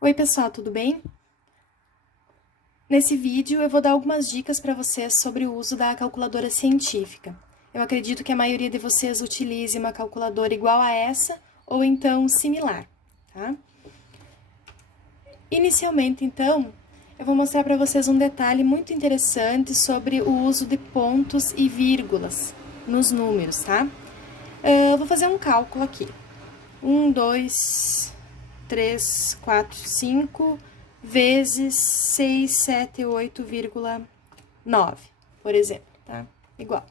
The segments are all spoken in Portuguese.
Oi, pessoal, tudo bem? Nesse vídeo eu vou dar algumas dicas para vocês sobre o uso da calculadora científica. Eu acredito que a maioria de vocês utilize uma calculadora igual a essa ou então similar, tá? Inicialmente, então, eu vou mostrar para vocês um detalhe muito interessante sobre o uso de pontos e vírgulas nos números, tá? Eu vou fazer um cálculo aqui. 1, 2, 3, 4, 5 vezes 678,9, por exemplo, tá? Igual.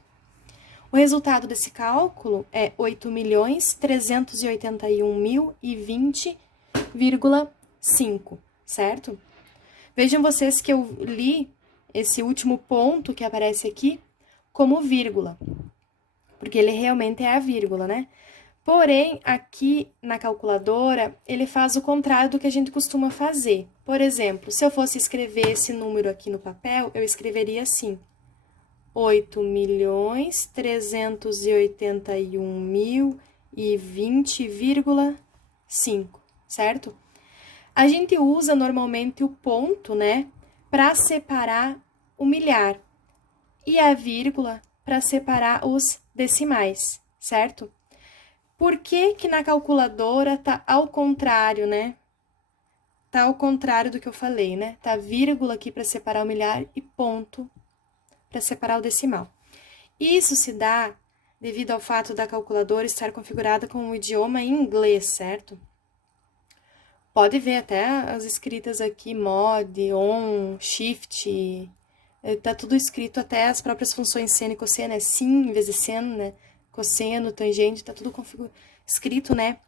O resultado desse cálculo é 8.381.020,5, certo? Vejam vocês que eu li esse último ponto que aparece aqui como vírgula, porque ele realmente é a vírgula, né? Porém, aqui na calculadora, ele faz o contrário do que a gente costuma fazer. Por exemplo, se eu fosse escrever esse número aqui no papel, eu escreveria assim: 8.381.020,5, certo? A gente usa normalmente o ponto, né, para separar o milhar e a vírgula para separar os decimais, certo? Por que que na calculadora tá ao contrário, né? Tá ao contrário do que eu falei, né? Tá vírgula aqui para separar o milhar e ponto para separar o decimal. Isso se dá devido ao fato da calculadora estar configurada com o idioma em inglês, certo? Pode ver até as escritas aqui, mod, on, shift, tá tudo escrito, até as próprias funções seno e cosseno, é sin em vez de seno, né? Cosseno, tangente, tá tudo escrito, né,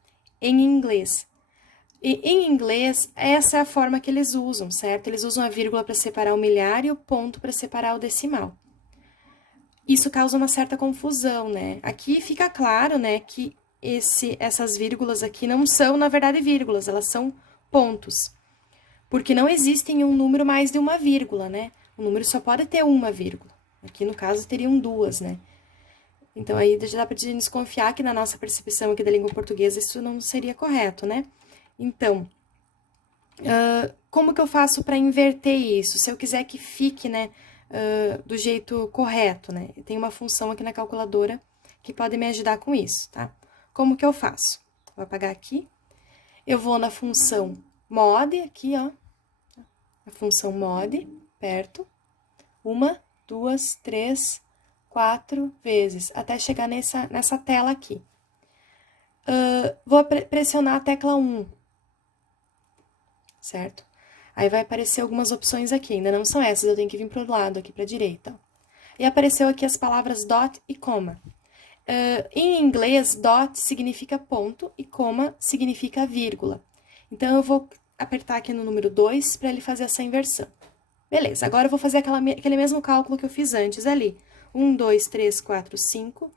em inglês. E em inglês, essa é a forma que eles usam, certo? Eles usam a vírgula para separar o milhar e o ponto para separar o decimal. Isso causa uma certa confusão, né? Aqui fica claro, né, que essas vírgulas aqui não são, na verdade, vírgulas, elas são pontos. Porque não existe em um número mais de uma vírgula, né? O número só pode ter uma vírgula. Aqui, no caso, teriam duas, né? Então, aí já dá para desconfiar que na nossa percepção aqui da língua portuguesa isso não seria correto, né? Então, como que eu faço para inverter isso? Se eu quiser que fique, né, do jeito correto, né? Tem uma função aqui na calculadora que pode me ajudar com isso, tá? Como que eu faço? Vou apagar aqui. Eu vou na função mod, aqui, ó. A função mod, perto. 1, 2, 3, 4 vezes, até chegar nessa tela aqui. Vou pressionar a tecla 1, certo? Aí vai aparecer algumas opções aqui, ainda não são essas, eu tenho que vir para o lado aqui, para a direita. E apareceu aqui as palavras dot e coma. Em inglês, dot significa ponto e coma significa vírgula. Então, eu vou apertar aqui no número 2 para ele fazer essa inversão. Beleza, agora eu vou fazer aquele mesmo cálculo que eu fiz antes ali. 1, 2, 3, 4, 5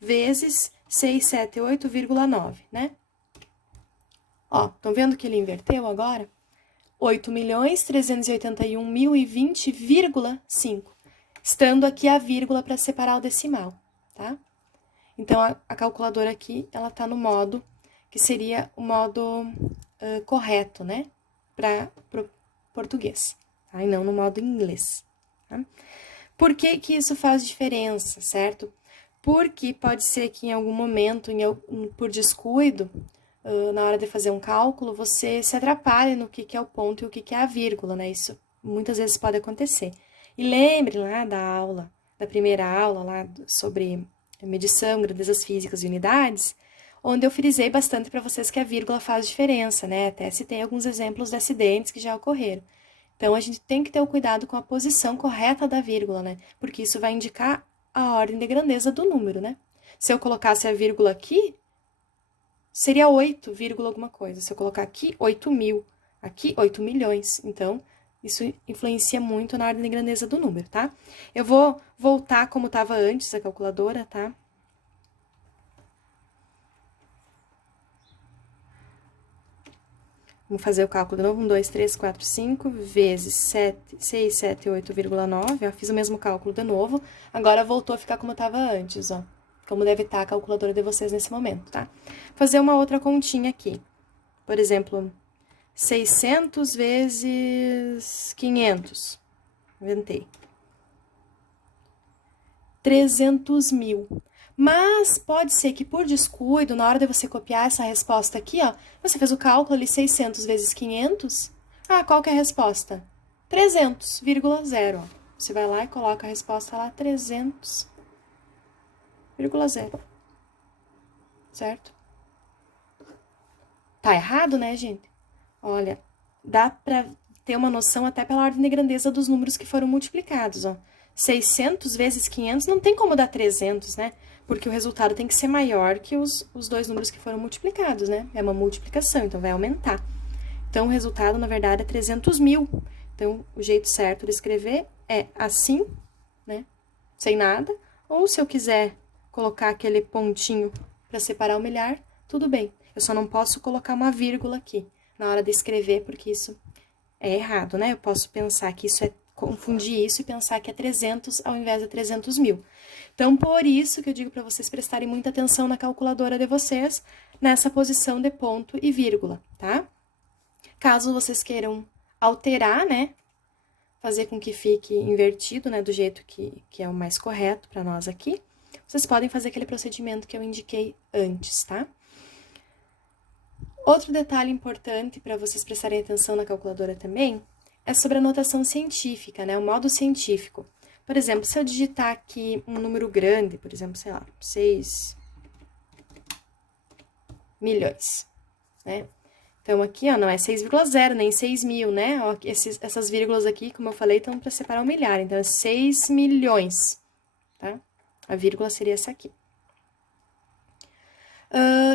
vezes 678,9, né? Ó, estão vendo que ele inverteu agora? 8.381.020,5, estando aqui a vírgula para separar o decimal, tá? Então, a calculadora aqui, ela tá no modo que seria o modo correto, né? Para o português, tá? E não no modo inglês, tá? Por que que isso faz diferença, certo? Porque pode ser que em algum momento, por descuido, na hora de fazer um cálculo, você se atrapalhe no que é o ponto e o que é a vírgula, né? Isso muitas vezes pode acontecer. E lembre lá da aula, da primeira aula lá sobre medição, grandezas físicas e unidades, onde eu frisei bastante para vocês que a vírgula faz diferença, né? Até citei alguns exemplos de acidentes que já ocorreram. Então, a gente tem que ter o cuidado com a posição correta da vírgula, né? Porque isso vai indicar a ordem de grandeza do número, né? Se eu colocasse a vírgula aqui, seria 8, alguma coisa. Se eu colocar aqui, 8.000. Aqui, 8 milhões. Então, isso influencia muito na ordem de grandeza do número, tá? Eu vou voltar como estava antes a calculadora, tá? Vamos fazer o cálculo de novo. 1, 2, 3, 4, 5 vezes 678,9. Ó, fiz o mesmo cálculo de novo. Agora voltou a ficar como estava antes, ó. Como deve estar a calculadora de vocês nesse momento, tá? Fazer uma outra continha aqui. Por exemplo, 600 vezes 500. Inventei. 300 mil. Mas pode ser que por descuido, na hora de você copiar essa resposta aqui, ó, você fez o cálculo ali 600 vezes 500. Ah, qual que é a resposta? 300,0. Você vai lá e coloca a resposta lá, 300,0. Certo? Tá errado, né, gente? Olha, dá pra ter uma noção até pela ordem de grandeza dos números que foram multiplicados, ó. 600 vezes 500 não tem como dar 300, né? Porque o resultado tem que ser maior que os dois números que foram multiplicados, né? É uma multiplicação, então vai aumentar. Então, o resultado, na verdade, é 300 mil. Então, o jeito certo de escrever é assim, né? Sem nada. Ou, se eu quiser colocar aquele pontinho para separar o milhar, tudo bem. Eu só não posso colocar uma vírgula aqui na hora de escrever, porque isso é errado, né? Eu posso pensar que isso é confundir isso e pensar que é 300 ao invés de 300 mil. Então, por isso que eu digo para vocês prestarem muita atenção na calculadora de vocês, nessa posição de ponto e vírgula, tá? Caso vocês queiram alterar, né? Fazer com que fique invertido, né? Do jeito que é o mais correto para nós aqui, vocês podem fazer aquele procedimento que eu indiquei antes, tá? Outro detalhe importante para vocês prestarem atenção na calculadora também é sobre a notação científica, né? O modo científico. Por exemplo, se eu digitar aqui um número grande, por exemplo, sei lá, 6 milhões, né? Então, aqui, ó, não é 6,0, nem 6 mil, né? Ó, essas vírgulas aqui, como eu falei, estão para separar um milhar. Então, é 6 milhões, tá? A vírgula seria essa aqui.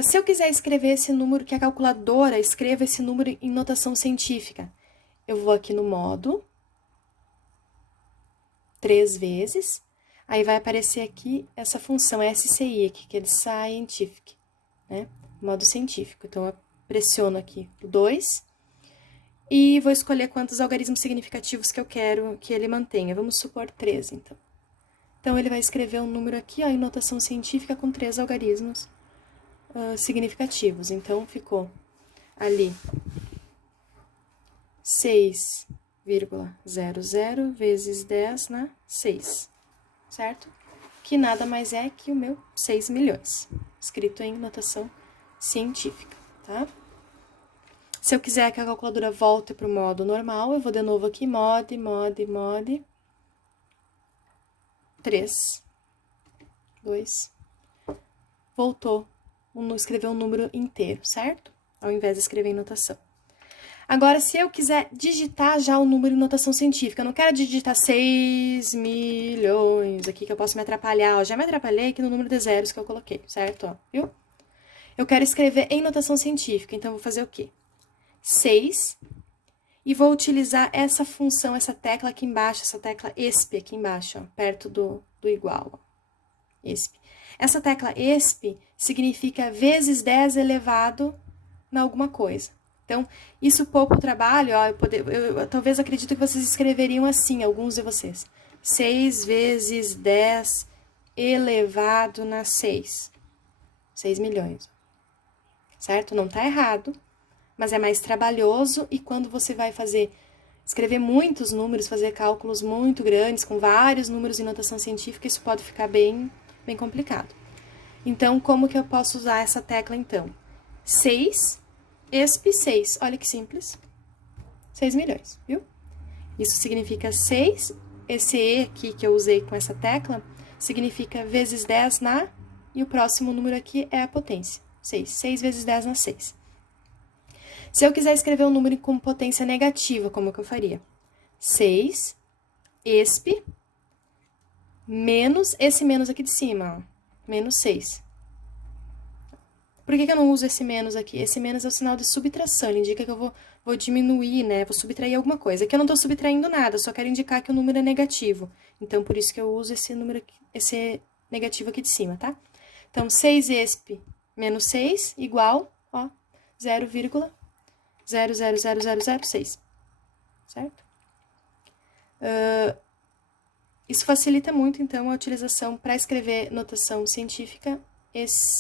Se eu quiser escrever esse número, que a calculadora escreva esse número em notação científica, eu vou aqui no modo, 3 vezes, aí vai aparecer aqui essa função SCI, aqui, que é de Scientific, né? Modo científico. Então, eu pressiono aqui o 2 e vou escolher quantos algarismos significativos que eu quero que ele mantenha. Vamos supor 3, então. Então, ele vai escrever um número aqui, ó, em notação científica com 3 algarismos significativos. Então, ficou ali 6,00 vezes 10 na 6, certo? Que nada mais é que o meu 6 milhões, escrito em notação científica, tá? Se eu quiser que a calculadora volte para o modo normal, eu vou de novo aqui, mod, 3, 2, voltou. Escrever um número inteiro, certo? Ao invés de escrever em notação. Agora, se eu quiser digitar já o número em notação científica, eu não quero digitar 6 milhões aqui, que eu posso me atrapalhar. Eu já me atrapalhei aqui no número de zeros que eu coloquei, certo? Ó, viu? Eu quero escrever em notação científica, então eu vou fazer o quê? 6, e vou utilizar essa função, essa tecla aqui embaixo, essa tecla ESP aqui embaixo, ó, perto do igual, ó. ESP. Essa tecla ESP significa vezes 10 elevado na alguma coisa. Então, isso poupa o trabalho, ó, eu talvez acredito que vocês escreveriam assim, alguns de vocês. 6 vezes 10 elevado na 6. 6 milhões. Certo? Não tá errado, mas é mais trabalhoso e quando você vai escrever muitos números, fazer cálculos muito grandes, com vários números em notação científica, isso pode ficar bem complicado. Então, como que eu posso usar essa tecla, então? 6, ESP 6. Olha que simples. 6 milhões, viu? Isso significa 6. Esse E aqui que eu usei com essa tecla significa vezes 10 na... E o próximo número aqui é a potência. 6. 6 vezes 10 na 6. Se eu quiser escrever um número com potência negativa, como que eu faria? 6, ESP, menos esse menos aqui de cima, ó, menos 6. Por que eu não uso esse menos aqui? Esse menos é o sinal de subtração, ele indica que eu vou diminuir, né? Vou subtrair alguma coisa. Aqui eu não tô subtraindo nada, eu só quero indicar que o número é negativo. Então, por isso que eu uso esse número aqui, esse negativo aqui de cima, tá? Então, 6 ESP menos 6 igual, ó, 0,00006, certo? Isso facilita muito, então, a utilização para escrever notação científica,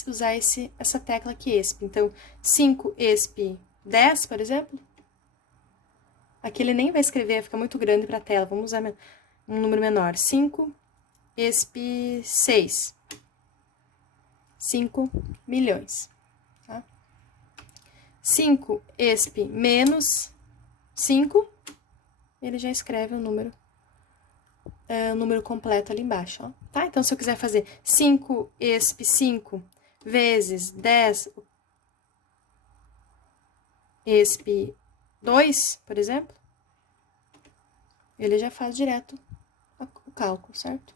usar essa tecla aqui, ESP. Então, 5 ESP 10, por exemplo, Aqui ele nem vai escrever, fica muito grande para a tela. Vamos usar um número menor. 5 esp 6. 5 milhões. Tá? 5 esp menos 5, ele já escreve o número completo ali embaixo, ó. Tá? Então, se eu quiser fazer 5 esp 5 vezes 10 esp 2, por exemplo, ele já faz direto o cálculo, certo?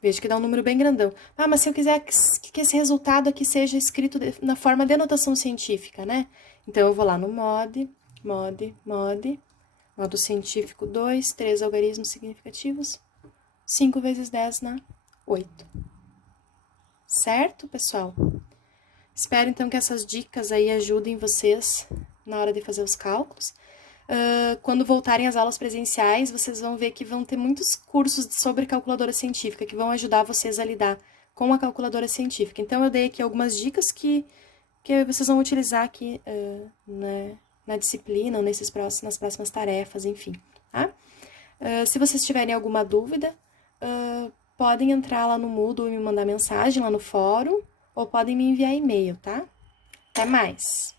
Veja que dá um número bem grandão. Ah, mas se eu quiser que esse resultado aqui seja escrito na forma de notação científica, né? Então, eu vou lá no modo científico 2, 3 algarismos significativos, 5 vezes 10 na 8. Certo, pessoal? Espero, então, que essas dicas aí ajudem vocês na hora de fazer os cálculos. Quando voltarem às aulas presenciais, vocês vão ver que vão ter muitos cursos sobre calculadora científica que vão ajudar vocês a lidar com a calculadora científica. Então, eu dei aqui algumas dicas que vocês vão utilizar aqui na disciplina ou nas próximas tarefas, enfim, tá? Se vocês tiverem alguma dúvida, podem entrar lá no Moodle e me mandar mensagem lá no fórum, ou podem me enviar e-mail, tá? Até mais!